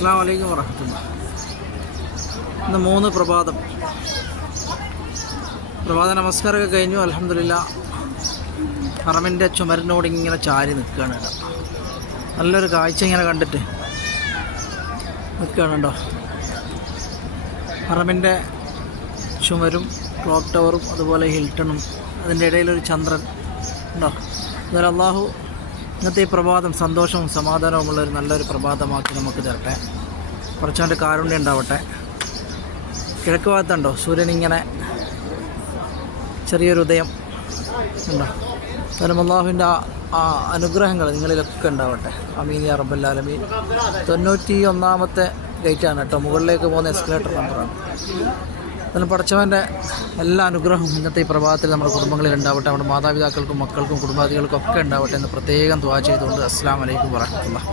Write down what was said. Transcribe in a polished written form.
അസ്സലാമു അലൈക്കും വറഹ്മത്തുള്ളാഹി. ഇന്ന് 3 പ്രഭാത നമസ്കാരമൊക്കെ കഴിഞ്ഞു. അൽഹംദുലില്ലാ ഹറമിൻ്റെ ചുമരിനോട് ഇങ്ങനെ ചാരി നിൽക്കുകയാണ്. നല്ലൊരു കാഴ്ച ഇങ്ങനെ കണ്ടിട്ട് നിൽക്കുകയാണ് കേട്ടോ. ഹറമിൻ്റെ ചുമരും ക്ലോക്ക് ടവറും അതുപോലെ ഹിൽട്ടണും അതിൻ്റെ ഇടയിലൊരു ചന്ദ്രൻ ഉണ്ടോ. എന്നാലും അള്ളാഹു ഇന്നത്തെ ഈ പ്രഭാതം സന്തോഷവും സമാധാനവുമുള്ളൊരു നല്ലൊരു പ്രഭാതമാക്കി നമുക്ക് തരട്ടെ. കുറച്ചവൻ്റെ കാരുണ്യം ഉണ്ടാവട്ടെ. കിഴക്ക് ഭാഗത്തുണ്ടോ സൂര്യനിങ്ങനെ ചെറിയൊരു ഉദയം ഉണ്ടോ. എന്നാലും അള്ളാഹുവിൻ്റെ ആ അനുഗ്രഹങ്ങൾ നിങ്ങളിലൊക്കെ ഉണ്ടാവട്ടെ. അമീൻ യാ റബ്ബൽ ആലമീൻ. 91-ാമത്തെ ഗേറ്റാണ് കേട്ടോ. മുകളിലേക്ക് പോകുന്ന എസ്കലേറ്റർ നമ്പറാണ്. എന്നാലും പടച്ചവൻ്റെ എല്ലാ അനുഗ്രഹവും ഇന്നത്തെ ഈ പ്രഭാതത്തിൽ നമ്മുടെ കുടുംബങ്ങളിൽ ഉണ്ടാവട്ടെ. നമ്മുടെ മാതാപിതാക്കൾക്കും മക്കൾക്കും കുടുംബാദികൾക്കും ഒക്കെ ഉണ്ടാവട്ടെ എന്ന് പ്രത്യേകം ദുആ ചെയ്തുകൊണ്ട് അസ്സലാമു അലൈക്കും വറഹ്മത്തുള്ളാഹി.